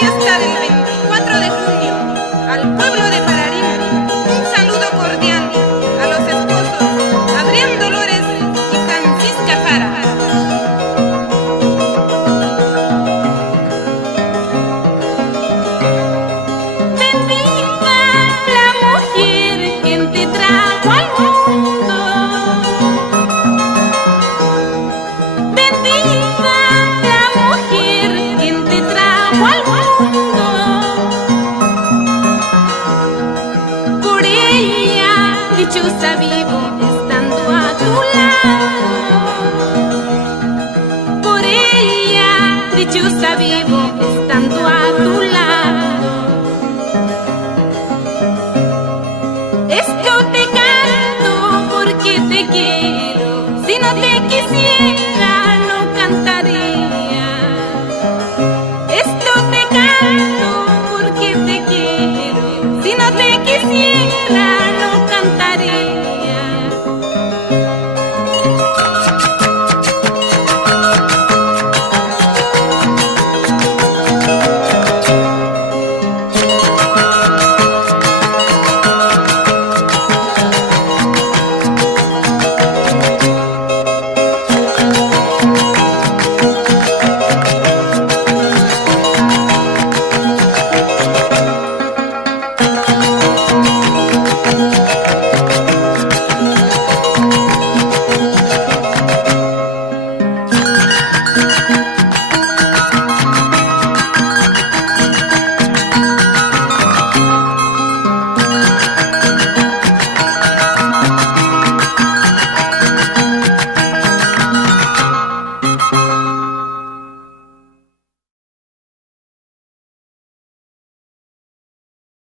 fiesta del 24 de junio, al pueblo de Pararín, un saludo cordial a los esposos Adrián Dolores y Francisca Jara. Bendita la mujer quien te trajo al mundo. Bendita la mujer quien te trajo al mundo. Por ella dichosa vivo estando a tu lado. Por ella dichosa vivo estando a tu lado. Esto te canto porque te quiero. Si no te quisiera no cantaría. Esto te canto porque te quiero. Si no te quisiera no cantaría.